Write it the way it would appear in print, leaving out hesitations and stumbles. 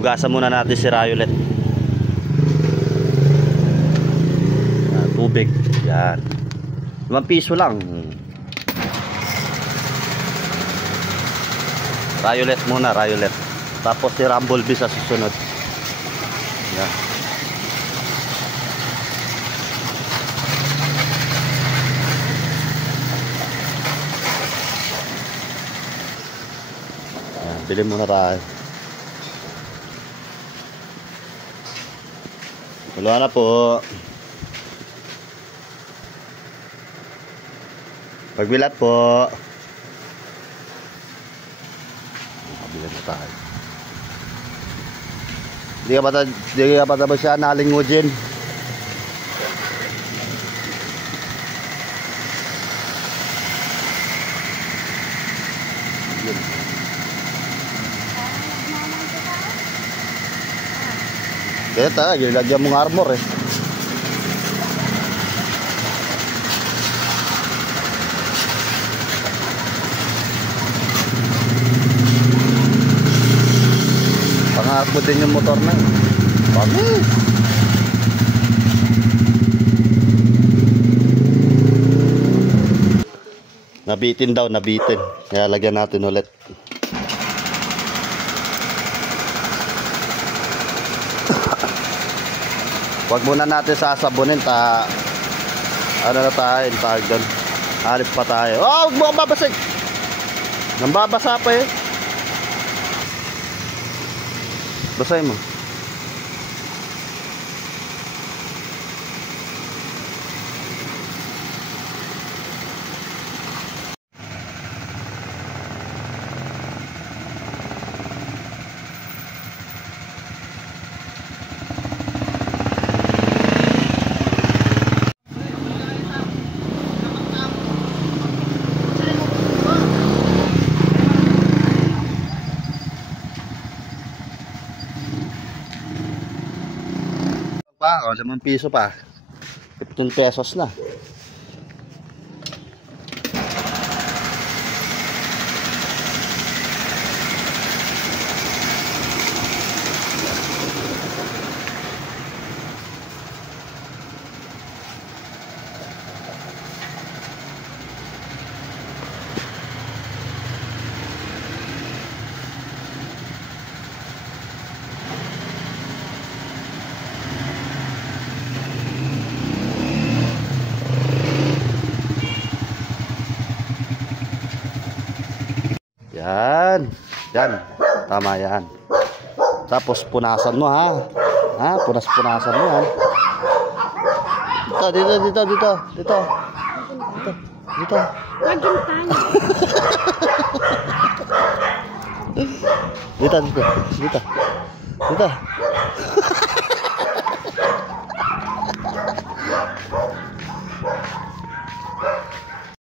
Hugasan muna natin si Riolet. Tubig. Yan. 5 piso lang. Riolet muna, Riolet. Tapos si Rumblebee sa susunod. Yan. Yan, bili muna tayo. Wala na po. Pagbilat po. Bilat na tayo. Hindi ka pa tapos siya nalingudin. Kaya tayo, ginilagyan mong armor eh. Pangarap mo din yung motor na. Pangit. Nabitin daw, nabitin. Kaya lagyan natin ulit. Huwag muna natin sasabunin. Ano na tayo, tawag doon. Halip pa tayo. Oh, huwag mo kang babasig. Nambabasa pa eh. Basahin mo. Pa, 5 piso pa. 15 pesos na. Yan. Yan. Tama yan. Tapos punasan mo ha. Ha, punasan mo yan. Dito. Dito. Dito.